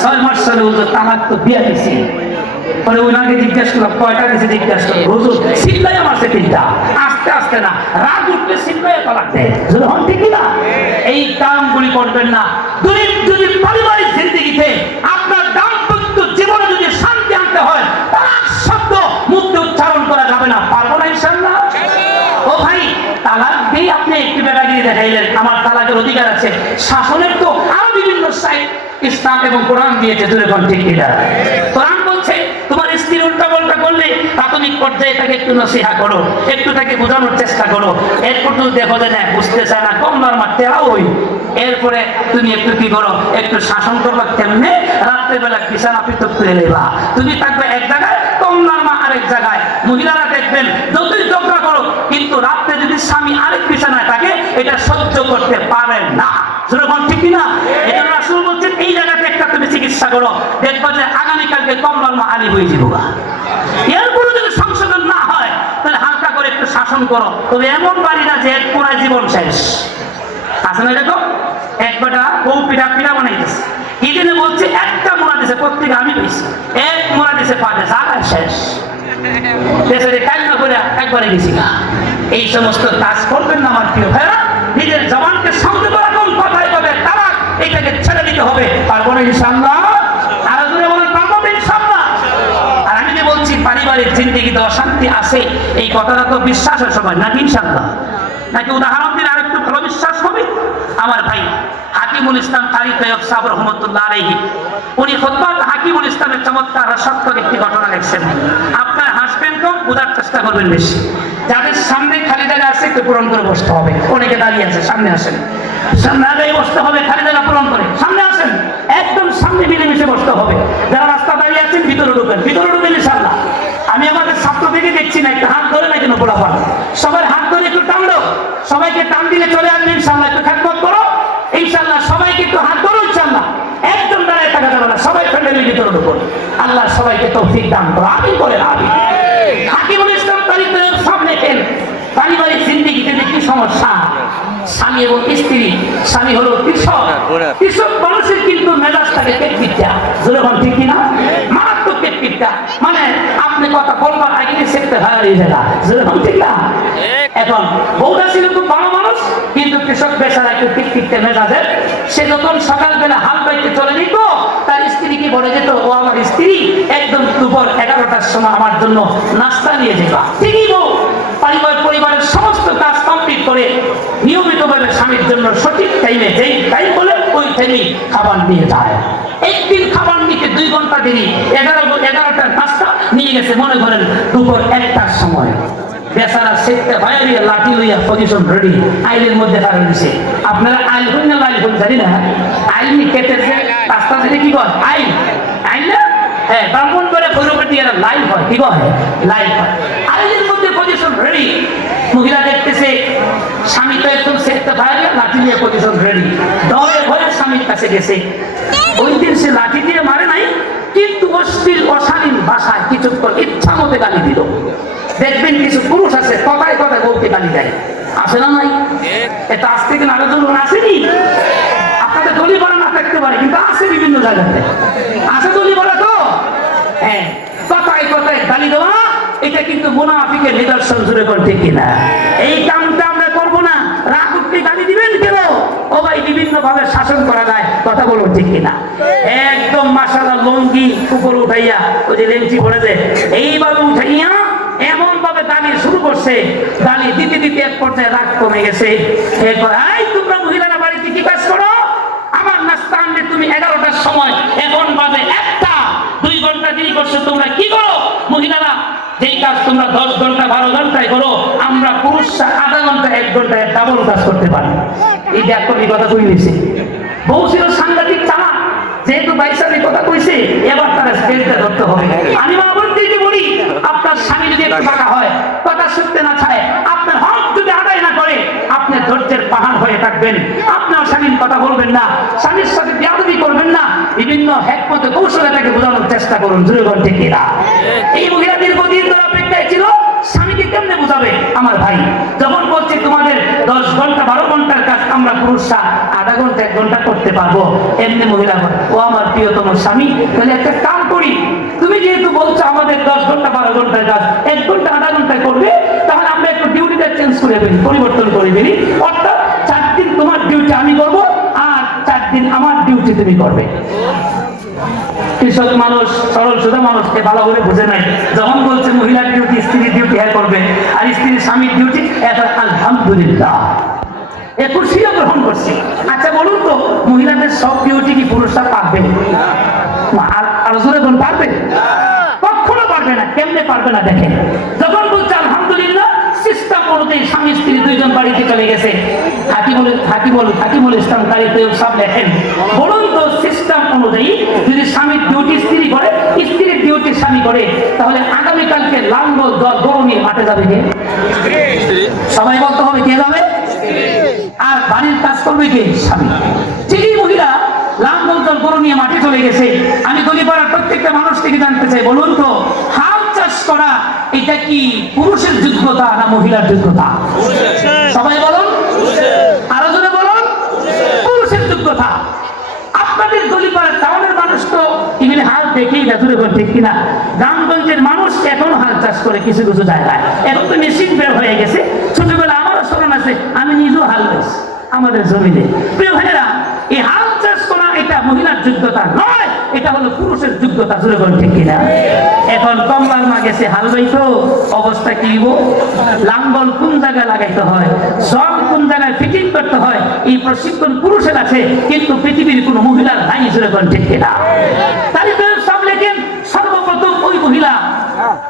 6 মাস চলে হুজুর তালাক তো দিয়ে দিছি। পরে ওনাকে জিজ্ঞেস করলাম কয়টা দিছে, জিজ্ঞেস করলাম হুজুর সিল্লাই মারছে 3টা। আস্তে আস্তে না, রাগ উঠলে সিল্লাই তালাক দেয়। হন ঠিক না? এই কামগুলি করবেন না। যদি পারিবারিক জিন্দেগিতে আপনার দাম্পত্য জীবনে যদি শান্তি আনতে হয়, তালাক শব্দ মুখে উচ্চারণ করা যাবে না। পারবো না ইনশাআল্লাহ? ও ভাই, তালাক দিয়ে আপনি একটি বেটাগিরি দেখাইলেন, আমার তালাকের অধিকার আছে। শাসনের তো আরো বিভিন্ন সাইড ইসলাম এবং কোরআন দিয়েছে। যখন ঠিক কিনা? কোরআন বলছে তোমার স্ত্রী উল্টা পাল্টা করলে প্রাথমিক পর্যায়ে তাকে একটু নসিহা করো, একটু তাকে বোঝানোর চেষ্টা করো। এরপর তুমি দেখো যে না বুঝতে চায় না, কম নরমাল তেরাও হই, এরপরে তুমি একটু কি করো, একটু শাসন করবা। কেমনে? রাত্রেবেলা বিছানা পৃথক করে নেবা। তুমি থাকবে এক জায়গায়, কম নরমা আরেক জায়গায়। মহিলারা দেখবেন যতই ঝগড়া করো, কিন্তু রাত্রে যদি স্বামী আরেক বিছানায় থাকে, এটা সহ্য করতে পারেন না। যখন ঠিক না? এটা রাসূল বলছেন এই জায়গাতে একটা তুমি চিকিৎসা করো, দেখবা যে আগামীকালকে কম নরমা আলী হয়ে যাবো। এরপরে যদি সংশোধন না হয়, তাহলে হালকা করে একটু শাসন করো। তবে এমন বাড়ি না যে এক পুরাই জীবন শেষ। আছে না? দেখো একবারটা বউ পিঠা পিঠা বানাইতেছে, এই জন্য বলছে একটা মোড়া দিছে প্রত্যেকে আমি পেয়েছি, এক মোড়া দিছে পাঠে জায়গায় শেষ। দেশের কান্না করে একবারে গেছি না। এই সমস্ত কাজ করবেন না আমার প্রিয় ভাইরা। নিজের জবানকে সংযত রাখুন, কথায় পাবে তালাক এটাকে ছেড়ে দিতে হবে। পারবো না ইনশাআল্লাহ? আর জোরে বলেন পারবো না ইনশাআল্লাহ? আর আমি যে বলছি পারিবারিক জিন্দেগিতে অশান্তি আছে, এই কথাটা তো বিশ্বাসের সময় নাকি ইনশাআল্লাহ? নাকি উদাহরণ দিলে আরেকটু ভালো বিশ্বাস হবে? আমার ভাই হাকিমুল ইসলাম কারি তৈয়ব সাহেব রহমতুল্লাহ আলাইহি, উনি খুতবাত হাকিমুল ইসলামের চমৎকার রসাত্মক একটি ঘটনা লিখছেন। আপনার হাসবেন কম, বোঝার চেষ্টা করবেন বেশি। যাদের সামনে খালি জায়গা আছে একটু পূরণ করে বসতে হবে। অনেকে দাঁড়িয়ে আছে, সামনে আসেন। সামনে আগে বসতে হবে, খালি জায়গা পূরণ করে সামনে আসেন। একদম সামনে মিলেমিশে বসতে হবে। যারা রাস্তা দাঁড়িয়ে আছেন ভিতরে ঢুকেন, ভিতরে ঢুকেন ইনশাআল্লাহ। আমি আমাদের ছাত্র থেকে দেখছি না, একটু হাত ধরে না কেন পোলাপান, সবাই হাত ধরে একটু টান দাও। সবাইকে টান দিলে চলে আসবে ইনশাআল্লাহ। একটু খেদমত করো ইনশাআল্লাহ। সবাইকে একটু হাত ধরো ইনশাআল্লাহ। একদম দাঁড়ায় থাকা যাবে না, সবাই ফ্যামিলির ভিতরে ঢুকুন। আল্লাহ সবাইকে তৌফিক দান করো, আমিন বলেন আমিন। হাকিমুল ইসলাম কারি তৈয়ব সামনে খেল পারিবারিক জিন্দেগিতে কি সমস্যা। স্বামী এবং স্ত্রী, স্বামী হলো কৃষক, কৃষক মানুষের কিন্তু মেজাজটাকে কেটপিটা, যেরকম ঠিক কিনা? মারাত্মক কেটপিটা, মানে আপনি কথা বলবার আগে সেটা হারিয়ে যায়, যেরকম ঠিক না? এখন বউটা ছিল খুব ভালো মানুষ, কিন্তু কৃষক বেচারা একটু টিকটিকতে মেজাজের। সে যখন সকালবেলা হাল বাইতে চলে যেত, তার স্ত্রীকে বলে যেত ও আমার স্ত্রী একদম দুপুর 11টার সময় আমার জন্য নাস্তা নিয়ে যেত। ঠিকই বউ পরিবারের সমস্ত কাজ কমপ্লিট করে নিয়মিতভাবে স্বামীর জন্য সঠিক টাইমে, যেই টাইম বলে ওই টাইমে খাবার নিয়ে যায়। একদিন খাবার নিতে 2 ঘন্টা দেরি, 11টার নাস্তা নিয়ে গেছে মনে করেন দুপুর 1টার সময়। বেচারা সেটটা বাইরে লাঠি লইয়া পজিশন রেডি, আইলের মধ্যে দাঁড়িয়ে দিছে। আপনারা আইল হই না লাইল হই জানি না? আইল নি কেটেছে রাস্তা থেকে কি কয় আইল, আইল না? হ্যাঁ, ব্রাহ্মণ করে ভৈরবের দিয়ে লাইল হয়, কি কয় লাইল হয়। আইলের মধ্যে পজিশন রেডি। মহিলা দেখতেছে স্বামী তো একদম সেটটা বাইরে লাঠি নিয়ে পজিশন রেডি, ডরে ভয়ে স্বামীর কাছে গেছে। ওই দিন সে লাঠি দিয়ে মারে নাই, কিন্তু অশ্লীল অশালীন ভাষায় কিছুক্ষণ ইচ্ছা মতে গালি দিল। দেখবেন কিছু পুরুষ আছে কথায় কথায় বলতে গালি দেয়, আসে না? নাই এটা আজ থেকে আলোচনা আসেনি। আপনাদের দলি বলা না থাকতে পারে, কিন্তু আছে বিভিন্ন জায়গাতে, আছে দলি বলা তো। হ্যাঁ, কথায় কথায় গালি দেওয়া এটা কিন্তু মুনাফিকের নিদর্শন, জুড়ে করে ঠিক কিনা? এই কামটা আমরা করবো না। রাগ উঠতে গালি দিবেন কেন? ও ভাই বিভিন্ন ভাবে শাসন করা যায়, কথা বলুন ঠিক কিনা? একদম মাশাআল্লাহ লঙ্গি উপর উঠাইয়া, ওই যে লেঞ্চি পড়ে দেয়, এইভাবে উঠাইয়া এমন ভাবে গালি শুরু করছে। গালি দিতে দিতে এক পর্যায়ে রাগ কমে গেছে। এরপর এই তোমরা মহিলারা বাড়িতে কি কাজ করো? আমার নাস্তা আনলে তুমি 11টার সময়, এখন বাজে 1টা, 2 ঘন্টা দেরি করছো, তোমরা কি করো? মহিলারা যেই কাজ তোমরা 10 ঘন্টা 12 ঘন্টায় করো, আমরা পুরুষরা আধা ঘন্টা 1 ঘন্টায় ডাবল কাজ করতে পারি। এই যে একটা কথা কই নিছে, বউ ছিল সাংঘাতিক চালাক, যেহেতু বাইসানি কথা কইছে এবার তারা স্টেজটা ধরতে হবে। আমি মা বলতেই বলি, আপনার স্বামী যদি একটু বাঁকা হয়, কথা শুনতে না চায়, আপনার হক যদি আদায় না করে, আপনি ধৈর্যের পাহাড় হয়ে থাকবেন। আপনার স্বামীর কথা বলবেন না, স্বামীর সাথে বেয়াদবি করবেন না, বিভিন্ন হিকমতে কৌশলে তাকে বোঝানোর চেষ্টা করুন, জুড়ে বল ঠিক কিনা? এই মহিলা দীর্ঘদিন ধরে অপেক্ষায় ছিল, স্বামীকে কেমনে বোঝাবে? আমার ভাই যখন বলছে তোমাদের 10 ঘন্টা 12 ঘন্টার কাজ আমরা পুরুষ সমস্যা, আধা ঘন্টা 1 ঘন্টা করতে পারবো। এমনি মহিলা বলে, ও আমার প্রিয়তম স্বামী, তাহলে একটা কাম করি, তুমি যেহেতু বলছো আমাদের 10 ঘন্টা 12 ঘন্টার কাজ 1 ঘন্টা আধা ঘন্টায় করবে, তাহলে আমরা একটু ডিউটিটা চেঞ্জ করে ফেলি, পরিবর্তন করে ফেলি। অর্থাৎ 4 দিন তোমার ডিউটি আমি করবো, আর 4 দিন আমার ডিউটি তুমি করবে। কৃষক মানুষ, সরল সোজা মানুষকে ভালো করে বুঝে নাই। যখন বলছে মহিলার ডিউটি স্ত্রীর ডিউটি হ্যাঁ করবে, আর স্ত্রীর স্বামীর ডিউটি, এখন আলহামদুলিল্লাহ খুশিও গ্রহণ করছি। আচ্ছা বলুন তো, মহিলাদের সব ডিউটি কি পুরুষরা পারবে? আর জোরে বলুন, পারবে? কখনো পারবে না। কেমনে পারবে না দেখেন, যখন বলছে আলহামদুলিল্লাহ, সিস্টেম অনুযায়ী স্বামী স্ত্রী 2 জন বাড়িতে চলে গেছে। হাকিমুল ইসলাম কারিতে সব লেখেন, বলুন তো সিস্টেম অনুযায়ী যদি স্বামীর ডিউটি স্ত্রী করে, স্ত্রীর ডিউটি স্বামী করে, তাহলে আগামীকালকে লাঙ্গল গরু নিয়ে মাঠে যাবে কে? সবাই বলতে হবে কে যাবে? আর বাড়ির কাজ করবে কে? স্বামী। ঠিকই মহিলা লাঙ্গল গরু নিয়ে মাঠে চলে গেছে। আমি গলিপাড়ার প্রত্যেকটা মানুষ থেকে জানতে চাই, বলুন তো হাল চাষ করা এটা কি পুরুষের যোগ্যতা না মহিলার যোগ্যতা? সবাই বলুন, আরো জোরে বলুন, পুরুষের যোগ্যতা। আপনাদের গলিপাড়ার টাউনের মানুষ তো এগুলি হাল দেখেই না, জোরে বলুন ঠিক কিনা? গ্রামগঞ্জের মানুষ এখনো হাল চাষ করে কিছু কিছু জায়গায়, এখন তো মেশিন বের হয়ে গেছে। ছোটবেলা আমারও স্মরণ আছে, আমি নিজেও হাল করেছি আমাদের জমিতে। প্রিয় ভাইয়েরা, এই হাল চাষ করা এটা মহিলার যোগ্যতা নয়, এটা হলো পুরুষের যোগ্যতা, জোরে বলুন ঠিক কিনা? এখন কমলার মা গেছে হাল বাইতো, অবস্থা কি হইব? লাঙ্গল কোন জায়গায় লাগাইতে হয়, সব কোন জায়গায় ফিটিং করতে হয়, এই প্রশিক্ষণ পুরুষের আছে, কিন্তু পৃথিবীর কোন মহিলার নাই, জোরে বলুন ঠিক কিনা? তাই তো সব লেখেন, সর্বপ্রথম ওই মহিলা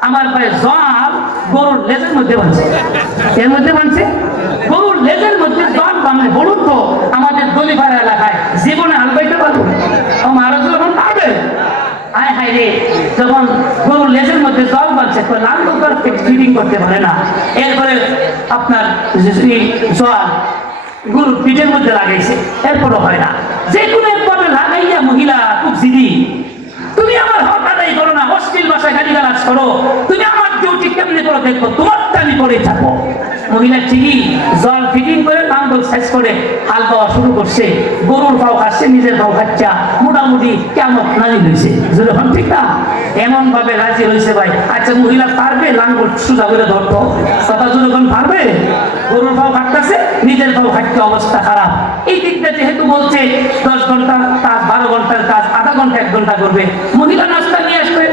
আমার পায়ে জল গরুর লেজের মধ্যে বাঁধছে। এর মধ্যে বাঁধছে গরুর লেজের মধ্যে জল বাঁধলে, বলুন তো আমাদের গলিপাড়া এলাকায় জীবনে হাল বাইতে পারবো? আরো যখন পারবে, হায় হায় রে, যখন গরুর লেজের মধ্যে জল বাঁধছে, লাঙ্গল ফিটিং করতে পারে না। এরপরে আপনার জল গরুর পিঠের মধ্যে লাগাইছে, এরপরও হয় না। যে কোনো একভাবে লাগাইয়া মহিলা খুব জিদি, তুমি আমার হক আদায় করো না, অশ্লীল ভাষায় গালিগালাজ করো, তুমি আমার ডিউটি কেমনে করো দেখো, তোমারটা আমি করে থাকবো। মহিলা ঠিকই জল ফিটিং করে লাঙ্গল শেষ করে হাল পাওয়া শুরু করছে। গরুর পাও খাচ্ছে, নিজের পাও খাচ্ছা, মোটামুটি কেমন রাজি হয়েছে, যখন ঠিক না? এমন ভাবে রাজি হয়েছে ভাই। আচ্ছা মহিলা পারবে লাঙ্গল সোজা করে ধরতো? কথা যখন পারবে, গরুর পাও খাটতেছে, নিজের পাও খাটতে অবস্থা খারাপ। এই দিকটা যেহেতু বলছে 10 ঘন্টার কাজ 12 ঘন্টার কাজ আধা ঘন্টা 1 ঘন্টা করবে, মহিলা নাস্তা নিয়ে আসবে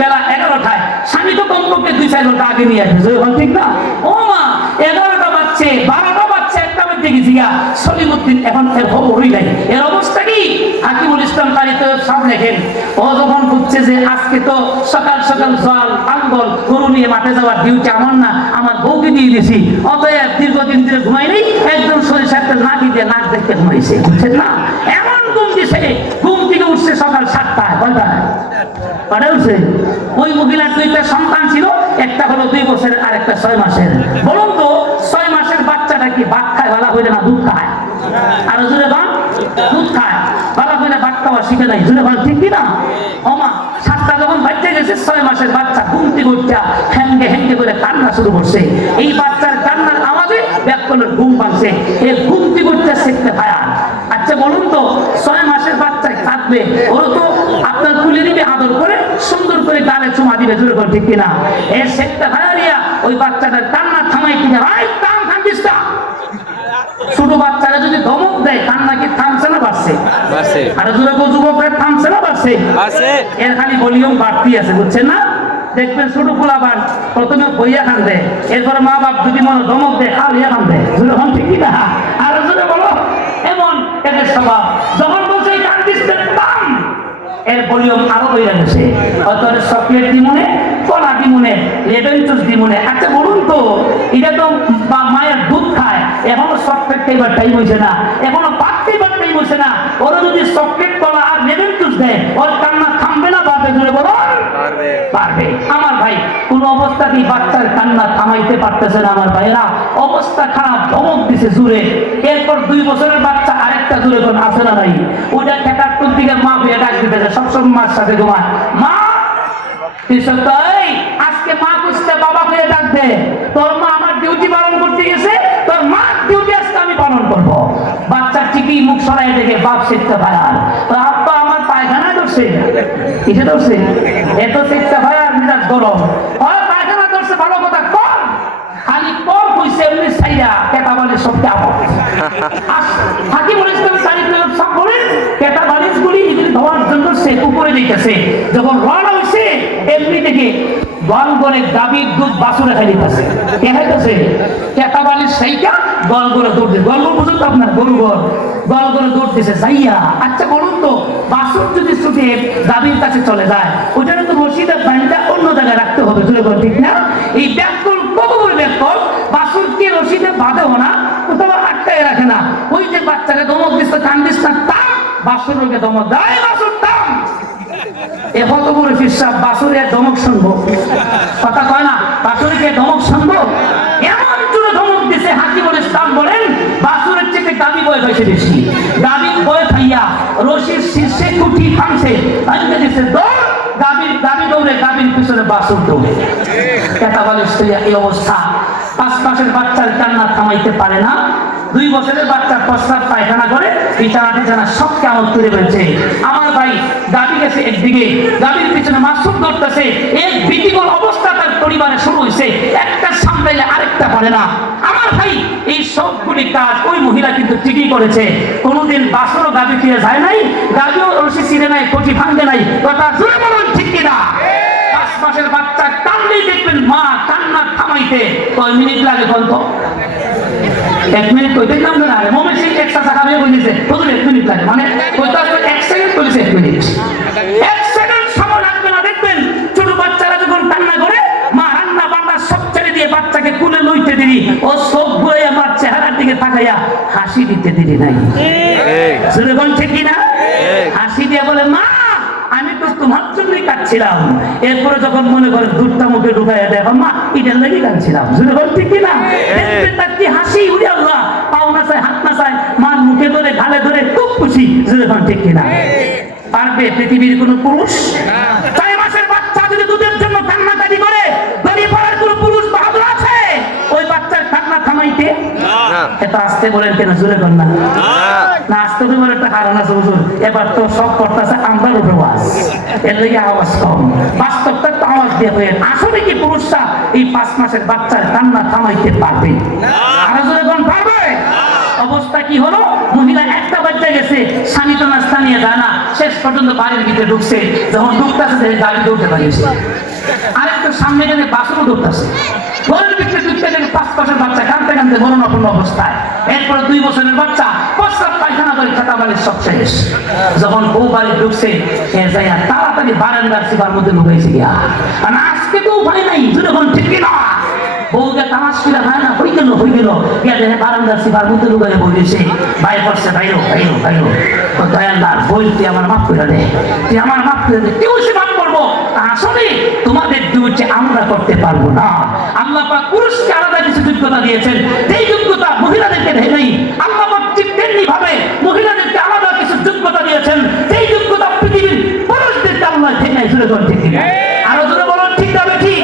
বেলা 11টায়, স্বামী তো কমপক্ষে 2-4 ঘন্টা আগে নিয়ে আসবে, যখন ঠিক না? ও মা, 11টা বাজছে, 12টা বাজছে, 1টা বেজে গেছি গা, সলিমুদ্দিন এখন এর খবরই নাই। এর অবস্থা কি? হাকিমুল ইসলাম কারিতে সব লেখেন, ও যখন বুঝছে যে আজকে তো সকাল সকাল জল লাঙ্গল গরু নিয়ে মাঠে যাওয়ার ডিউটি আমার না, আমার বউকে দিয়ে দিয়েছি, অতএব দীর্ঘদিন ধরে ঘুমাই নেই, একদম শরীর সাথে নাকি দিয়ে নাক দেখতে ঘুমাইছে, বুঝছেন না? এমন ঘুম দিছে, ঘুম থেকে উঠছে সকাল 7টায়, কয়টা উঠছে? ওই মহিলার 2টা সন্তান ছিল, একটা হলো 2 বছরের আর একটা 6 মাসের। বলুন তো 6 মাসের বাচ্চাটা কি ভাত খায় ভালো হইলে না দুধ খায়? আর জোরে বল, দুধ খায় ভালো হইলে ভাত খাওয়া শিখে নাই, জোরে বল ঠিক কিনা? ওমা 7টা যখন বাচ্চা গেছে, 6 মাসের বাচ্চা ঘুম থেকে উঠা হ্যাঙ্গে হ্যাঙ্গে করে কান্না শুরু করছে। এই বাচ্চার কান্নার আওয়াজে ব্যাকরণের ঘুম ভাঙছে, এর ঘুম থেকে উঠতে শিখতে ভায়া। আচ্ছা বলুন তো 6 মাসের বাচ্চা কাঁদবে, ওর তো আপনার তুলে দিবে আদর করে, সুন্দর করে গালে চুমা দিবে, জোরে বল ঠিক কিনা? এর শিখতে ভায়া ওই বাচ্চাটার কান্না থামাই কিনা, কান থামিস না। ছোট বাচ্চারা যদি ধমক দেয়, কান্না কি থামছে না বাড়ছে? আর যুবকরা থামছে না বাড়ছে? এর খালি ভলিউম বাড়তি আছে, বুঝছেন না? দেখবেন ছোট পোলাপান প্রথমে বইয়া কান্দে, এরপরে মা বাপ যদি মনে ধমক দেয় খাওয়া কান্দে, যখন ঠিক না? আর জোরে বলো, এমন এদের স্বভাব। যখন বলছে কান্দিস দাম, এর ভলিউম আরো বইয়া গেছে, হয়তো চকলেট দিমনে, কলা দিমনে, লেবেন জুস দিমনে। আচ্ছা বলুন তো, এটা তো মায়ের দুধ খায়, এখনো চকলেট খাইবার টাইম হয়েছে না, এখনো ভাত খাইবার টাইম হয়েছে না, ওরা যদি চকলেট কলা আর লেবেন জুস দেয়, ওর কান্না থামবে না বাড়বে? জোরে বলো, পারবে। আমার ভাই কোন অবস্থাতেই বাচ্চার কান্না থামাইতে পারতেছে না আমার ভাইয়েরা, অবস্থা খারাপ, ধমক দিছে জুড়ে। এরপর 2 বছরের বাচ্চা আরেকটা জুড়ে কোন আছে না নাই, ওইটা খেতার কোন দিকে মা হয়ে ডাক দিতেছে, সবসময় মার সাথে ঘুমায়, মা আজকে মা খুঁজতে বাবা হয়ে ডাক দে, তোর মা আমার ডিউটি পালন করতে গেছে, তোর মা ডিউটি আজকে আমি পালন করবো। বাচ্চা কিসে ধরছে? এত চেষ্টা হয় আর মিজাজ গরম হয়, পায়খানা ধরছে ভালো কথা কর, খালি কর কইছে এমনি সাইয়া কেটা বালিশ সব কেমন হাকিমুল ইসলাম সাহেব সব বলেন কেটা বালিশ গুলি এগুলি ধোয়ার জন্য সে উপরে দিতেছে, যখন রওনা হইছে এমনি থেকে গলগলে গাভীর দুধ বাছুরে খাইতেছে, কে খাইতেছে? কেটা বালিশ সেইটা গলগলে দুধ দিচ্ছে, গলগল বুঝুন তো আপনার গরু গল গলগলে দুধ দিছে যাইয়া। আচ্ছা বলুন তো বাছুর যদি ছুটে গাভীর কাছে চলে যায় ওইটা তো রশিদে বাঁধা অন্য জায়গায় রাখতে হবে, ঠিক না? এই ব্যাকল কত বড় ব্যাকল, বাছুরকে রশিদে বাঁধেও না, কোথাও আটকায় রাখে না, ওই যে বাচ্চাকে ধমক দিচ্ছে কান্দিস না তাম, বাছুরকে ধমক দেয় বাছুর তাম। এ কত বড় ফিরসাব, বাছুরের ধমক শুনবো, কথা কয় না বাছুরকে ধমক শুনবো, এমন জোরে ধমক দিছে হাকিমুল ইসলাম বলেন বাছুরের থেকে গাভী বয় হয়েছে বেশি, গাভী বয় খাইয়া রশির শীর্ষে কুঠি থামছে ভাঙতে দিছে দৌড়, গাভী দৌড়ে, গাভীর পিছনে বাছুর দৌড়ে। কেটা বালিশ এই অবস্থা, 5 মাসের বাচ্চার কান্না থামাইতে পারে না, 2 বছরের বাচ্চার প্রস্রাব পায়খানা করে বিছানা সব কেমন তুলে ফেলছে। আমার ভাই গাভী গেছে একদিকে, গাভীর পিছনে মাসুদ ধরতেছে, এক ভীতিকর অবস্থা তার পরিবারে শুরু হয়েছে, একটা সামলাইলে আরেকটা পারে না। আমার ভাই এই সবগুলি কাজ ওই মহিলা কিন্তু ঠিকই করেছে, কোনোদিন বাছুরও গাভী ফিরে যায় নাই, গাভীও রশি ছিঁড়ে নাই, কচি ভাঙে নাই, কথা জোরে বলুন ঠিক কিনা? 5 মাসের বাচ্চা কান্নাই দেখবেন মা কান্না থামাইতে কয় মিনিট লাগে বলতো? 1 মিনিট কইতে নাম না রে মোমে সিং একটা টাকা দিয়ে বলেছে প্রথমে 1 মিনিট লাগে, মানে কইতা 1 সেকেন্ড বলেছে 1 মিনিট, 1 সেকেন্ড সময় লাগবে না। দেখবেন ছোট বাচ্চারা যখন কান্না করে মা রান্না বান্না সব ছেড়ে দিয়ে বাচ্চাকে কুলে লইতে দেরি, ও সব বলে আমার চেহারার দিকে তাকাইয়া হাসি দিতে দেরি নাই, শুনে কোন ঠিক কিনা? হাসি দিয়ে বলে মা আমি তো তোমার জন্যই কাঁদছিলাম, এরপরে যখন মনে করে দুধটা মুখে ঢুকাইয়া দেখো মা এটার লাগি কাঁদছিলাম, শুনে কোন ঠিক কিনা? তার কি হাসি উড়ে আল্লাহ, পাও না চায় হাত না চায়, মার মুখে ধরে ঘালে ধরে খুব খুশি, শুনে কোন ঠিক কিনা? পারবে পৃথিবীর কোন পুরুষ? 4 মাসের বাচ্চা যদি দুধের জন্য কান্নাকাটি করে গরিব পাড়ার কোন পুরুষ বাহাদুর আছে ওই বাচ্চার কান্না থামাইতে? এত আসতে বলেন কেন, জোরে কর না, না আসতে বলে একটা কারণ আছে হুজুর, এবার তো সব করতেছে আমরার উপরে ওয়াজ, এর লেগে আওয়াজ কম, বাস্তবটা তো আওয়াজ দিয়ে হয়ে আসলে কি পুরুষরা এই 5 মাসের বাচ্চার কান্না থামাইতে পারবে? আরো জোরে কোন পারবে? অবস্থা কি হলো, মহিলা একটা বাচ্চা গেছে, স্বামী তো নাস্তা নিয়ে যায় না, শেষ পর্যন্ত বাড়ির ভিতরে ঢুকছে, যখন ঢুকতেছে গাড়িতে উঠে পারিয়েছে, আরেকটু সামনে গেলে বাসনও ঢুকতেছে, ঘরের ভিতরে ঢুকতে গেলে 5 মাসের বাচ্চা কাঁদতে কাঁদতে মরণাপন্ন অবস্থায়, এরপরে 2 বছরের বাচ্চা প্রস্রাব পায়খানা করে খাতা বাড়ির সব শেষ, যখন বউ বাড়ি ঢুকছে তাড়াতাড়ি বারান্দার সিবার মধ্যে লুকাইছে গিয়া, আর আজকে তো উপায় নাই, যখন ঠিক কিনা বউকে তামাশ ফিরা হয় না, হয়ে গেল গিয়া দেখে বারান্দার সিবার মধ্যে লুকাই বলেছে, বাইরে পড়ছে বাইরো দয়ালদার বই তুই আমার মাফ করে দে, তুই আমার মাফ করে দে, কেউ সে মাফ করবো, আসলে তোমাদের ডিউটি আমরা করতে পারবো না। আল্লাহ পাক পুরুষকে আলাদা কিছু যোগ্যতা দিয়েছেন, এই যোগ্যতা মহিলাদেরকে দেয় নাই। আল্লাহ পাক ঠিক তেমনি ভাবে মহিলাদেরকে আলাদা কিছু যোগ্যতা দিয়েছেন, এই যোগ্যতা পৃথিবীর পুরুষদেরকে আল্লাহ দেয় নাই, জোরে বলুন ঠিক কিনা? আরো জোরে বলুন ঠিক তবে ঠিক।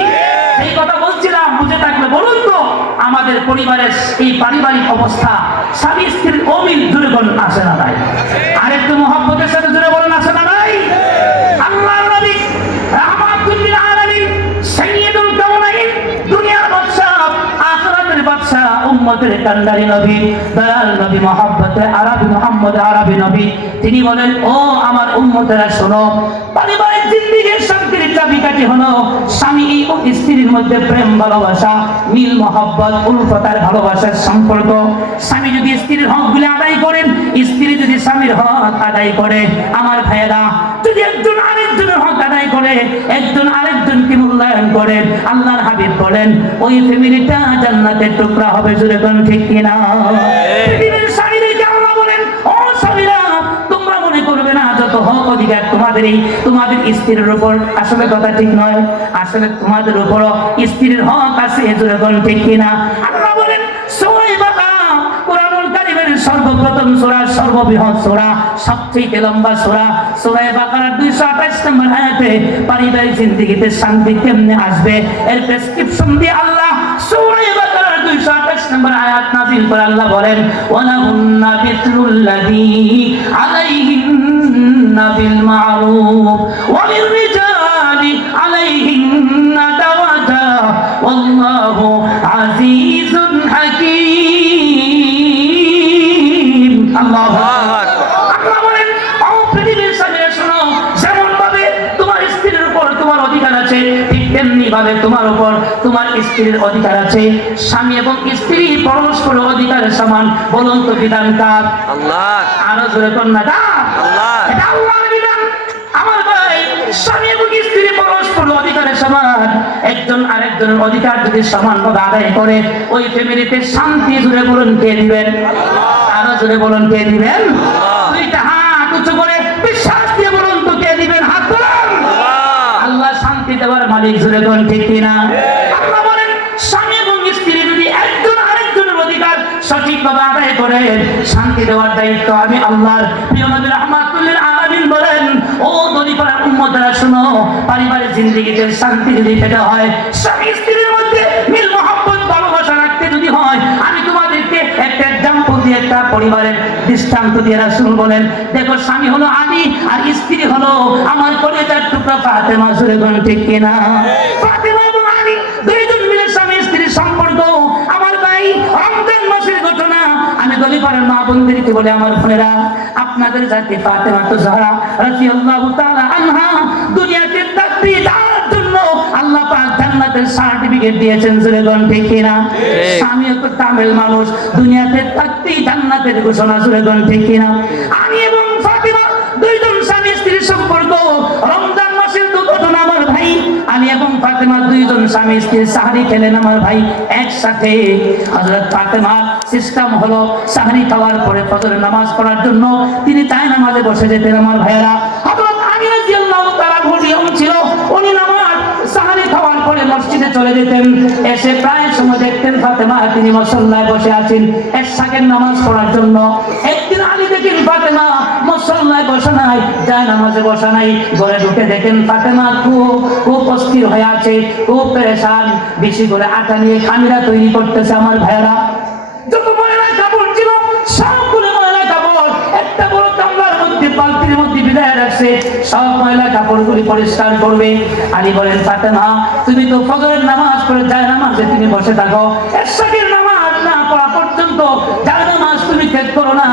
এই কথা বলছিলাম, বুঝে থাকলে বলুন তো আমাদের পরিবারের এই পারিবারিক অবস্থা, স্বামী স্ত্রীর অমিল জোরে বলুন আসে না নাই? আরেকটু মহব্বতের সাথে জোরে বলুন আসে না নাই? আল্লাহর নবী রাহমাতুল লিল আলামিন সাইয়্যিদুল কাওনাইন, দুনিয়ার বাদশা আখিরাতের বাদশা, উম্মতের কান্ডারি নবী, দয়াল নবী, মহব্বতে আরবি মুহাম্মদ আরবি নবী, তিনি বলেন ও আমার উম্মতেরা শোনো, পারিবারিক জিন্দেগির শান্তির চাবিকাঠি হলো স্বামী ও স্ত্রীর মধ্যে প্রেম ভালোবাসা, মিল মহব্বত উলফতার ভালোবাসার সম্পর্ক। স্বামী যদি স্ত্রীর হকগুলো আদায় করেন, স্ত্রী যদি স্বামীর হক আদায় করে, আমার ভাইয়েরা যদি একজন আরেকজনের হক আদায় করে, একজন আরেকজনকে মূল্যায়ন করে, আল্লাহর হাবিব বলেন ওই ফ্যামিলিটা জান্নাতের টুকরা হবে, জোরে কোন ঠিক কিনা? পৃথিবীর স্বামীদেরকে আল্লাহ বলেন ও স্বামীরা তোমরা মনে করবে না যত হক অধিকার তোমাদের স্ত্রীর উপর, আসলে কথা ঠিক নয়, আসলে তোমাদের উপরও স্ত্রীর হক আছে, জোরে কোন ঠিক কিনা? আল্লাহ বলেন সূরা বাকারা, কুরআনুল কারীমের সর্বপ্রথম সূরা, সর্ববৃহৎ সূরা, সবচেয়ে লম্বা সূরা, সূরা বাকারার 228 নম্বর আয়াতে পারিবারিক জিন্দেগিতে শান্তি কেমনে আসবে এর প্রেসক্রিপশন দিয়ে আল্লাহ সূরা বাকারার 228 নম্বর আয়াত নাযিল করে আল্লাহ বলেন ওয়ালাহুন্না বিসলুল্লাযী আলাইহিন্না বিল মা'রুফ ওয়া পৃথিবীর স্বামীরা শোনো, যেমন ভাবে তোমার স্ত্রীর উপর তোমার অধিকার আছে, ঠিক তেমনি ভাবে তোমার উপর তোমার স্ত্রীর অধিকার আছে। স্বামী এবং স্ত্রী পরস্পর অধিকারের সমান। বলুন তো বিধান কার? আল্লাহ। আরো জোরে কন্যা কার? আল্লাহ। এটা আল্লাহর বিধান। আমার ভাই, স্বামী এবং স্ত্রী পরস্পর অধিকারের সমান। একজন আরেকজনের অধিকার যদি সমানভাবে আদায় করে, ওই ফ্যামিলিতে শান্তি। জুড়ে বলুন কে দিবেন? আরো জোরে বলুন কে দিবেন? দুইটা হাত উঁচু করে বিশ্বাস দিয়ে বলুন তো কে দিবেন? হাত তুলুন। আল্লাহ শান্তি দেওয়ার মালিক। জুড়ে বলুন ঠিক কিনা? আল্লাহ বলেন, স্বামী এবং স্ত্রী যদি একজন আরেকজনের অধিকার সঠিকভাবে আদায় করে, শান্তি দেওয়ার দায়িত্ব আমি আল্লাহর। প্রিয় নবী রাহমাতুল লিল আলামিন বলেন, ও দলিপাড়ার উম্মতেরা শুনো, পারিবারিক জিন্দেগিতে শান্তি যদি পেতে হয়, স্বামী স্ত্রীর মধ্যে মিল মহব্বত ভালোবাসা রাখতে যদি হয়, আমি তোমাদেরকে একটা এক্সাম্পল দিয়ে, একটা পরিবারের দৃষ্টান্ত দিয়ে রাসূল বলেন, দেখো স্বামী হলো আলী আর স্ত্রী হলো আমার কলিজার টুকরা ফাতেমা। জোরে বলুন ঠিক কিনা? ফাতেমা এবং আলী দুইজন মিলে স্বামী স্ত্রীর সম্পর্ক। আমার ভাই, রমজান মাসের ঘটনা আমি দলিপাড়ার মা বোনদেরকে বলে, আমার বোনেরা, আপনাদের জাতি ফাতেমা তো জাহরা রাদিয়াল্লাহু তাআলা আনহা দুনিয়াতে থাকতে তার জন্য আল্লাহ পাক জান্নাতের সার্টিফিকেট দিয়েছেন। জোরে বলুন ঠিক কিনা? স্বামী তো তামিল মানুষ, দুনিয়াতে থাকতেই জান্নাতের ঘোষণা। জোরে বলুন ঠিক কিনা? আমি এবং ফাতেমা দুইজন স্বামী স্ত্রীর সম্পর্ক। রমজান মাসের তো ঘটনা আমার ভাই, আমি এবং ফাতেমা দুইজন স্বামী স্ত্রী সাহরি খেলেন আমার ভাই একসাথে। হযরত ফাতেমা সিস্টেম হলো সাহরি খাওয়ার পরে ফজরের নামাজ পড়ার জন্য তিনি তাই নামাজে বসে যেতেন আমার ভাইয়েরা। হযরত আলী রাদিয়াল্লাহু তাআলা নিয়ম ছিল, উনি নামাজ সাহরি খাওয়ার পরে মসজিদে চলে যেতেন। এসে প্রায় সময় দেখতেন ফাতেমা তিনি মুসল্লায় বসে আছেন এশাকের নামাজ পড়ার জন্য। একদিন আলী দেখেন ফাতেমা মুসল্লায় বসা নাই, যায় নামাজে বসা নাই। ঘরে ঢুকে দেখেন ফাতেমা খুব অস্থির হয়ে আছে, খুব পেরেশান। বেশি করে আটা নিয়ে খামিরা তৈরি করতেছে আমার ভাইয়েরা। যত ময়লা কাপড় ছিল সবগুলো ময়লা কাপড় একটা বড় গামলার মধ্যে, বালতির মধ্যে ভিজায় রাখছে, সব ময়লা কাপড়গুলি পরিষ্কার করবে। আলী বলেন, ফাতেমা তুমি তো ফজরের নামাজ পড়ে যায় নামাজে তুমি বসে থাকো, এশাকের নামাজ না পড়া পর্যন্ত যায় নামাজ তুমি ত্যাগ করো না।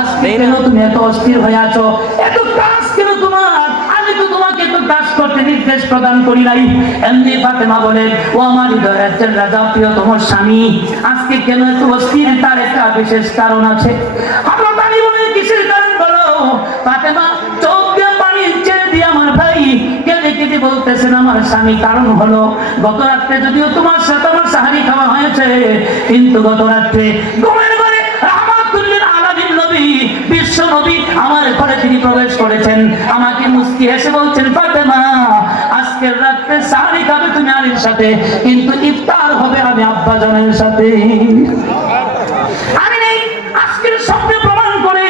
আজকে কেন তুমি এত অস্থির হয়ে আছো? এত কাজ কেন তোমার? আমি তো তোমাকে তো কাজ করতে নির্দেশ প্রদান করি নাই। এমনি ফাতেমা বলেন, ও আমার হৃদয়ের রাজা প্রিয়তম স্বামী, আজকে কেন এত অস্থির? তার একটা বিশেষ কারণ আছে। হযরত আলী বলেন, কিসের কারণ বলো? ফাতেমা চোখ দিয়ে পানি ছেড়ে দিয়ে আমার ভাই কেঁদে কেঁদে বলতেছেন, আমার স্বামী কারণ হলো গত রাত্রে যদিও তোমার সাথে আমার সাহারি খাওয়া হয়েছে, কিন্তু গত রাত্রে ঘুমের ঘরে রাহমাতুল লিল আলামিন নবী বিশ্ব নবী আমার ঘরে তিনি প্রবেশ করেছেন। আমাকে মুস্কি হেসে বলছেন, ফাতেমা আজকের রাত্রে সাহারি খাবে তুমি আলীর সাথে, কিন্তু ইফতার হবে আমি আব্বা জানের সাথে। আমি নেই আজকের স্বপ্নে প্রমাণ করে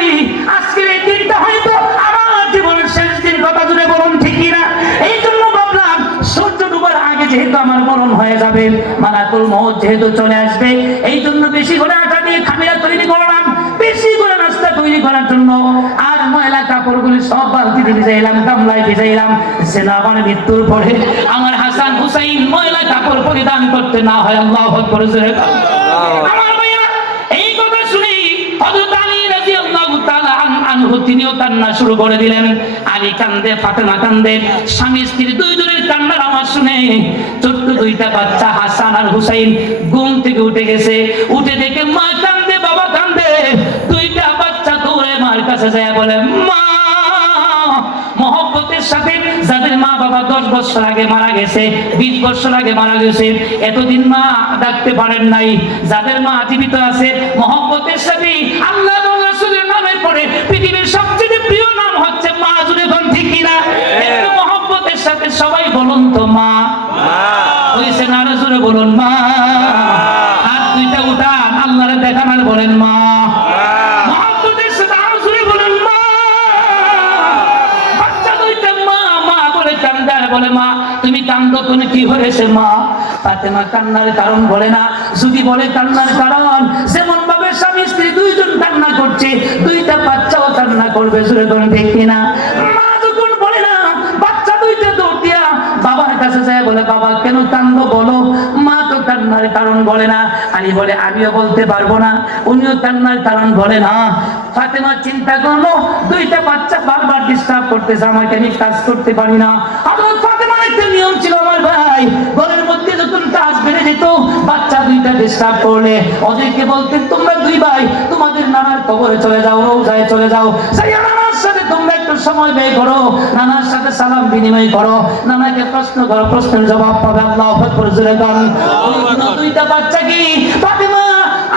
আজকের এই দিনটা হয়তো আমার জীবনের শেষ দিন। কথা জুড়ে বলুন ঠিক কিনা? এই জন্য ভাবলাম সূর্য ডুবার আগে যেহেতু আমার মরণ হয়ে যাবে, মালাকুল মউত যেহেতু চলে আসবে, এই জন্য বেশি করে আটা দিয়ে খামিরা তৈরি করলাম, বেশি করে নাস্তা তৈরি করার জন্য। আর ময়লা কাপড়গুলি সব বালতিতে ভিজাইলাম, গামলায় ভিজাইলাম, যেন আমার মৃত্যুর পরে আমার হাসান হুসাইন ময়লা কাপড় পরিধান করতে না হয়। আল্লাহু আকবার। আমার ভাইরা, এই কথা শুনে হযরত আলী রাদিয়াল্লাহু তাআলা আনহু তিনিও কান্না শুরু করে দিলেন। আলী কান্দে, ফাতেমা কান্দে, স্বামী স্ত্রী দুইজনের কান্নার আওয়াজ শুনে ছোট্ট দুইটা বাচ্চা হাসান আর হুসাইন ঘুম থেকে উঠে গেছে। উঠে দেখে মা কান্দে, বাবা কান্দে। দুইটা বাচ্চা দৌড়ে মার কাছে যায়, বলে, মা, মহব্বতের সাথে যাদের মা বাবা 10 বছর আগে মারা গেছে, 20 বছর আগে মারা গেছে, এতদিন মা ডাকতে পারেন নাই, যাদের মা জীবিত আছে, মহব্বতের সাথে আল্লাহ এবং রাসূলের নামের পরে পৃথিবীর সবচেয়ে প্রিয় নাম হচ্ছে মা। জুড়ে বলুন ঠিক কিনা? একটু মহব্বতের সাথে সবাই বলুন তো মা। হইছে না? আরো জোরে বলুন মা। হাত দুইটা উঠান, আল্লাহরে দেখান আর বলেন মা। মহব্বতের সাথে আরো জোরে বলুন মা। বাচ্চা দুইটা মা মা বলে কান্দে আর বলে, মা তুমি কান্দো, তুমি কি হয়েছে মা? ফাতেমা কান্নার কারণ বলে না, যদি বলে কান্নার কারণ, যেমন ভাবে স্বামী স্ত্রী দুইজন কান্না করছে, দুইটা বাচ্চাও কান্না করবে। জোরে বলুন ঠিক কিনা? মা যখন বলে না, বাচ্চা দুইটা দৌড় দিয়া বাবার কাছে যায়, বলে, বাবা কেন কান্দো বলো। মা তো কান্নার কারণ বলে না। আলী বলে, আমিও বলতে পারবো না। উনিও কান্নার কারণ বলে না। ফাতেমা চিন্তা করলো, দুইটা বাচ্চা বারবার ডিস্টার্ব করতেছে, আমাকে আমি কাজ করতে পারি না। হযরত ফাতেমার একটা নিয়ম ছিল আমার ভাই, ঘরের মধ্যে যখন কাজ বেড়ে যেত, বাচ্চা দুইটা ডিস্টার্ব করলে ওদেরকে বলতেন তোমরা দুই ভাই তোমাদের নানার কবরে চলে যাও, রওজায় চলে যাও, সেই নানার সাথে তোমরা একটু সময় ব্যয় করো, নানার সাথে সালাম বিনিময় করো, নানাকে প্রশ্ন করো, প্রশ্নের জবাব পাবে। আল্লাহু আকবার জোরে গান। ওই দুইটা বাচ্চা কি ফাতেমা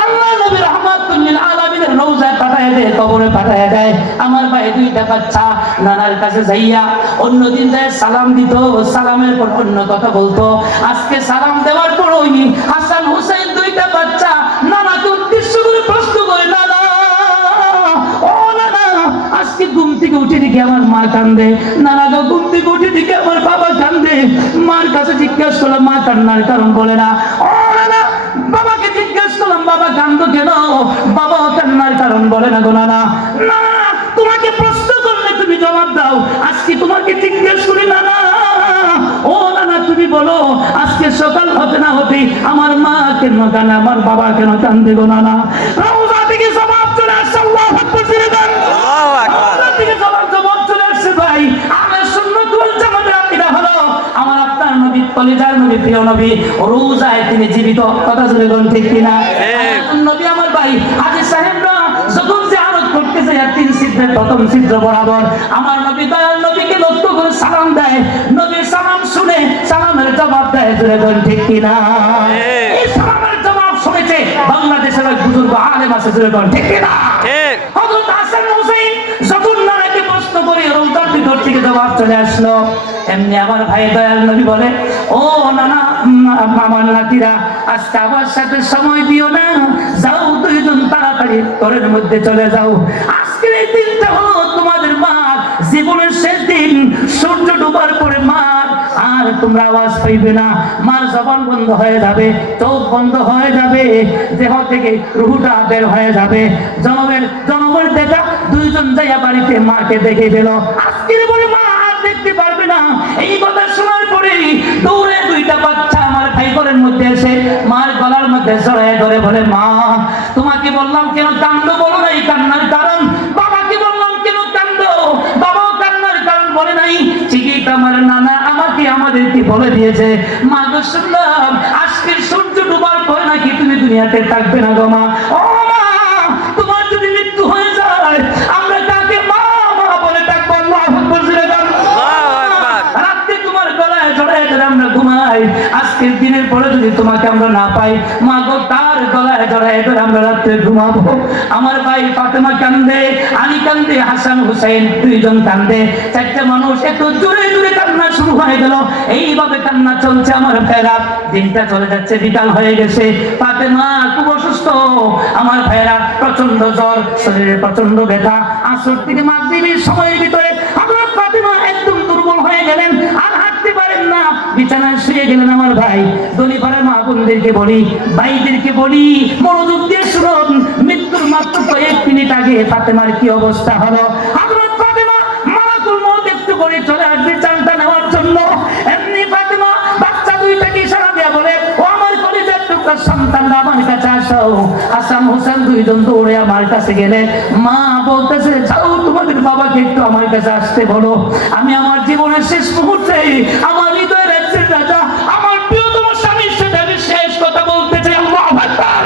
আল্লাহ নবী রাহমাতুল লিল আলামিনের রওজায় পাঠায় দেয়, কবরে পাঠায় দেয়। আমার ভাই দুইটা বাচ্চা নানার কাছে যাইয়া অন্যদিন যায় সালাম দিত, সালামের পর অন্য কথা বলতো। আজকে সালাম দেওয়ার পরই হাসান হুসাইন দুইটা বাচ্চা নানাকে উদ্দেশ্য করে প্রশ্ন করে, নানা ও নানা, আজকে ঘুম থেকে উঠে দেখি আমার মা কান্দে, নানা গো ঘুম থেকে উঠে দেখি আমার বাবা কান্দে। মার কাছে জিজ্ঞেস করলাম মা কান্নার কারণ বলে না। ও নানা, বাবাকে জিজ্ঞেস করলাম বাবা কান্দো কেন, বাবা কান্নার কারণ বলে না গো নানা। না, তোমাকে প্রশ্ন করলে তুমি জবাব দাও, আজকে তোমাকে জিজ্ঞেস করি নানা, ও নানা তুমি বলো আজকে সকাল হতে না হতেই আমার মা কেন কান্দে, আমার বাবা কেন কান্দে গো নানা। রওজা থেকে জবাব চলে আসছে। আল্লাহু আকবার জোরে বলেন। আল্লাহু আকবার। রওজা থেকে জবাব চলে আসছে ভাই। আমার সুন্নাত ওয়াল জামাতের আকীদা হলো আমার আপনার নবী, কলিজার নবী, প্রিয় নবী রোজায় তিনি জীবিত। কথা জোরে বলেন ঠিক কিনা? নবী আমার ভাই হাজী সাহেবরা যখন জিয়ারত করতে যায় তিন সিদ্ধার প্রথম সিদ্ধ বরাবর আমার নবী দয়াল নবীকে লক্ষ্য করে সালাম দেয়। নবীর সালাম শুনে সালামের জবাব দেয়, জোরে বলেন ঠিক কিনা? এই সালামের জবাব শুনেছে বাংলাদেশের এক বুজুর্গ আলেম আছে, জোরে বলেন ঠিক কিনা? হযরত হাসান হুসাইন যখন নানাকে প্রশ্ন করে রওজার ভিতর থেকে জবাব চলে আসলো, এমনি আমার ভাই দয়াল নবী বলে, ও নানা, আমার নাতিরা আজকে আমার সাথে সময় দিও না, যাও দুইজন তাড়াতাড়ি ঘরের মধ্যে চলে যাও। আজকের এই দিনটা হলো তোমাদের মার জীবনের শেষ দিন, সূর্য ডুবার পরে মার আর তোমরা আওয়াজ পাইবে না, মার জবান বন্ধ হয়ে যাবে, চোখ বন্ধ হয়ে যাবে, দেহ থেকে রুহটা বের হয়ে যাবে। জনমের দেখা দুইজন যাইয়া বাড়িতে মাকে দেখে দিল। আজকের বলে মা দেখতে পারবে না। এই কথা শোনার পরে দৌড়ে দুইটা বাচ্চা আমার ভাই ঘরের মধ্যে এসে মার গলার মধ্যে জড়ায় ধরে বলে, মা তোমাকে বললাম কেন কান্দো, বলো নাই কান্নার কারণ। বাবাকে বললাম কেন কান্দো, বাবাও কান্নার কারণ বলে নাই। ঠিকই তো আমার নানা আমাদেরকে বলে দিয়েছে। মা গো শুনলাম আজকের সূর্য ডুবার পরে নাকি তুমি দুনিয়াতে থাকবে না গো মা। ও মা, তোমার যদি মৃত্যু হয়ে যায় আমরা কাকে মা মা বলে ডাকবো? আল্লাহু আকবার জোরে বলেন। রাতে তোমার গলায় জড়ায় ধরে আমরা ঘুমাই, আজকের দিনের পরে যদি তোমাকে আমরা না পাই মা গো, তার গলায় জড়ায় ধরে আমরা রাতে ঘুমাবো। আমার ভাই ফাতেমা কান্দে, আলী কান্দে, হাসান হুসাইন দুইজন কান্দে, চারটা মানুষ এত জোরে জোরে কান্না শুরু হয়ে গেল। এইভাবে কান্না চলছে আমার ভাইরা। দিনটা চলে যাচ্ছে, বিকাল হয়ে গেছে। ফাতেমা খুব অসুস্থ, আমার ভাইরা প্রচন্ড জ্বর, শরীরে প্রচন্ড ব্যথা। আসর থেকে মাগরিবের সময়ের ভিতরে আমার ফাতেমা একদম দুর্বল হয়ে গেলেন, আর হাঁটতে পারেন না, বিছানায় শুয়ে গেলেন। আমার ভাই দলিপাড়ার মা বোনদেরকে বলি, ভাইদেরকে বলি, মনোযোগ দিয়ে শুনুন। মৃত্যুর মাত্র কয়েক মিনিট আগে ফাতেমার কি অবস্থা হলো। হযরত ফাতেমা মালাকুল মউত একটু করে চলে আসবে জানটা নেওয়ার জন্য। এমনি ফাতেমা বাচ্চা দুইটাকে ইশারা দিয়ে বলে, ও আমার কলিজার টুকরা সন্তানরা আমার কাছে আসো। হাসান হোসেন দুইজন দৌড়ে আমার কাছে গেলে মা বলতেছে, যাও তোমাদের বাবাকে একটু আমার কাছে আসতে বলো। আমি আমার জীবনের শেষ মুহূর্তে আমার হৃদয়ের একজন রাজা, আমার প্রিয়তম স্বামীর সাথে আমি শেষ কথা বলতে চাই। আল্লাহু আকবার।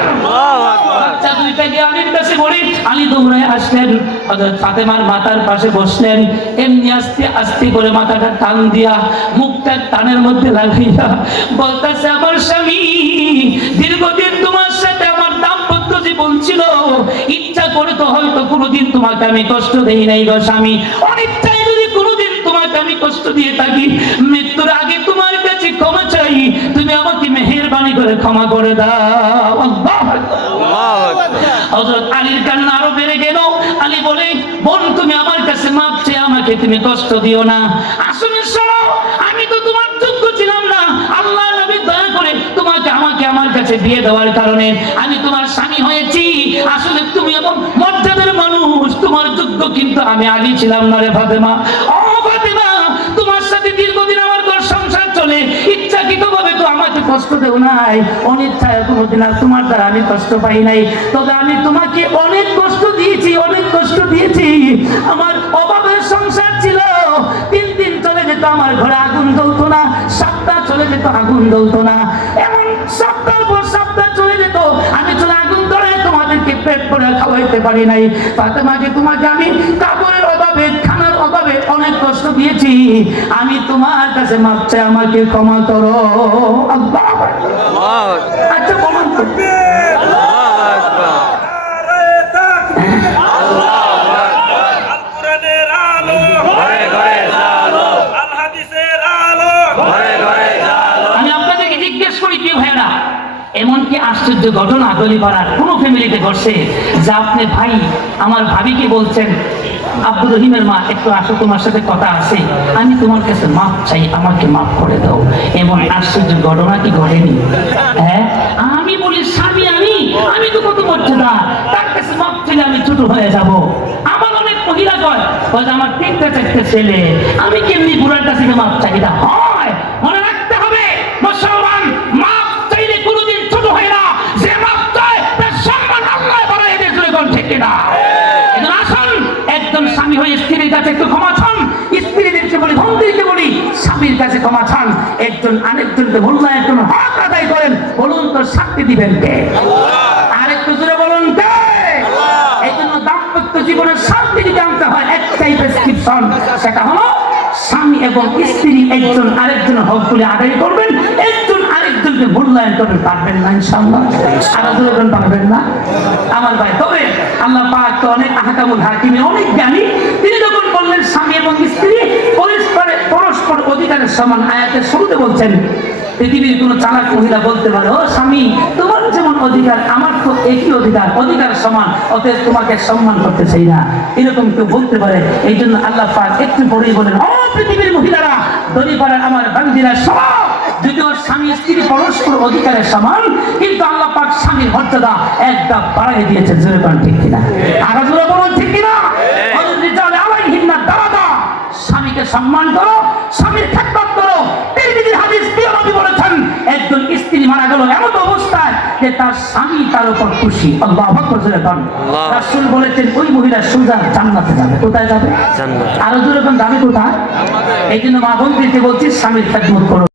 বাচ্চা দুইটাকে আলীর কাছে বলি, আলী দৌড়ে আসলেন, হযরত ফাতেমার মাথার পাশে বসলেন। এমনি আস্তে আস্তে করে মাথাটা টান দিয়া মুখটা টানের মধ্যে লাগাইয়া বলতেছে, আমার স্বামী, দীর্ঘদিন তোমার সাথে আমার দাম্পত্য জীবন ছিল, ইচ্ছা করে তো হয়তো কোনোদিন তোমাকে আমি কষ্ট দেই নাই গো স্বামী। অনিচ্ছায় যদি কোনোদিন তোমাকে আমি কষ্ট দিয়ে থাকি, মৃত্যুর আগে তোমার কাছে ক্ষমা চাই, তুমি আমাকে মেহেরবানি করে ক্ষমা করে দাও। আল্লাহু আকবার। হযরত আলীর কান্না আরো বেড়ে গেল। আলী বলে, বোন তুমি আমার কাছে মাপ চেয়ে আমাকে তুমি কষ্ট দিও না। আসলে শোনো, আমি তো তোমার যোগ্য ছিলাম না। আল্লাহ নবী দয়া করে তোমাকে আমাকে আমার কাছে বিয়ে দেওয়ার কারণে আমি তোমার স্বামী হয়েছি। আসলে তুমি এমন মর্যাদার মানুষ, তোমার যোগ্য কিন্তু আমি আলী ছিলাম না রে ফাতেমা। ও ফাতেমা, তোমার সাথে দীর্ঘদিন আমার ঘর সংসার চলে, ইচ্ছাকৃতভাবে তো আমাকে কষ্ট দেও নাই, অনিচ্ছায় কোনোদিন আর তোমার দ্বারা আমি কষ্ট পাই নাই। তবে আমি তোমাকে অনেক কষ্ট দিয়েছি, অনেক কষ্ট দিয়েছি। আমার অভাবের সংসার ছিল, আমার ঘরে আগুন জ্বলতো না, সপ্তাহ চলে যেত আগুন জ্বলতো না, এমন সপ্তাহ পর সপ্তাহ চলে যেত, আমি চলে আগুন ধরে তোমাদেরকে পেট করে খাওয়াইতে পারি নাই। ফাতেমাকে তোমাকে আমি কাপড়ের অভাবে খানার অভাবে অনেক কষ্ট দিয়েছি, আমি তোমার কাছে মাপ চাই, আমাকে ক্ষমা করো। আল্লাহ আচ্ছা বলুন তো, আমি আপনাদেরকে জিজ্ঞেস করি কি ভাইরা, এমন কি আশ্চর্য ঘটনা দলিপাড়ার কোন ফ্যামিলিতে ঘটছে যা আপনি ভাই আমার ভাবিকে বলছেন, আব্দুর রহিমের মা একটু আসো, তোমার সাথে কথা আছে, আমি তোমার কাছে মাপ চাই, আমাকে মাফ করে দাও, এমন আশ্চর্য ঘটনা কি ঘটেনি? হ্যাঁ, আমি বলি স্বামী, আমি তো কত মর্যাদা, তার কাছে মাপ চাইলে আমি ছোট হয়ে যাব। আমার অনেক মহিলা কয় আমার 3টে 4টে ছেলে, আমি কেমনি বুড়ার কাছে মাপ চাই না? হয়, মনে রাখতে হবে মুসলমান মাপ চাইলে কোনোদিন ছোট হয় না, যে মাপ চায় তার সম্মান আল্লাহ বাড়ায় দেয়, কোন ঠিক না? এজন্য আসুন, একজন স্বামী হয়ে স্ত্রীর কাছে একটু ক্ষমা চান, স্ত্রীদেরকে বলি, বন্ধুদেরকে বলি, স্বামীর কাছে ক্ষমা চান, একজন আরেকজনকে বললে একজন হক আদায় করেন, বলুন তো শাস্তি দিবেন কে? আরেকটু জোরে বলুন কে? এই জন্য দাম্পত্য জীবনের শান্তি দিতে আনতে হয় একটাই প্রেসক্রিপশন, সেটা হলো স্বামী এবং স্ত্রী একজন আরেকজনের হকগুলি আদায় করবেন, একজন আরেকজনকে মূল্যায়ন করবেন। পারবেন না ইনশাআল্লাহ? আরেকজন পারবেন না আমার ভাই? তবে আল্লাহ পাক তো অনেক আহকামুল হাকিমে অনেক জ্ঞানী, তিনি যখন বললেন স্বামী এবং স্ত্রী পরস্পর অধিকারের সমান, আয়াতের শুরুতে বলছেন, পৃথিবীর কোন চালাক মহিলা বলতে পারে ও স্বামী তোমার যেমন অধিকার আমার তো একই অধিকার, অধিকার সমান, অতএব তোমাকে সম্মান করতে চাই না, এরকম কেউ বলতে পারে? এই জন্য আল্লাহ পাক একটু পরেই বলেন, ও পৃথিবীর মহিলারা, দলিপাড়ার আমার বান্দিরা, সব যদিও স্বামী স্ত্রী পরস্পর অধিকারের সমান, কিন্তু আল্লাহ পাক স্বামীর মর্যাদা এক ধাপ বাড়াই দিয়েছে। জোরে বলেন ঠিক কিনা? আর জোরে বলুন ঠিক কিনা? স্বামীকে সম্মান করো, স্বামীর খেদমত করো। তিরমিজির হাদিস, প্রিয় নবী বলেছেন, একজন স্ত্রী মারা গেল এমন অবস্থায় যে তার স্বামী তার উপর খুশি। আল্লাহু আকবার। রাসূল বলেছেন ওই মহিলা সোজা জান্নাতে যাবে। কোথায় যাবে? জান্নাত। আর জোরে বলেন যাবে কোথায়? এই জন্য মা বোনদেরকে বলছি স্বামীর খেদমত করো।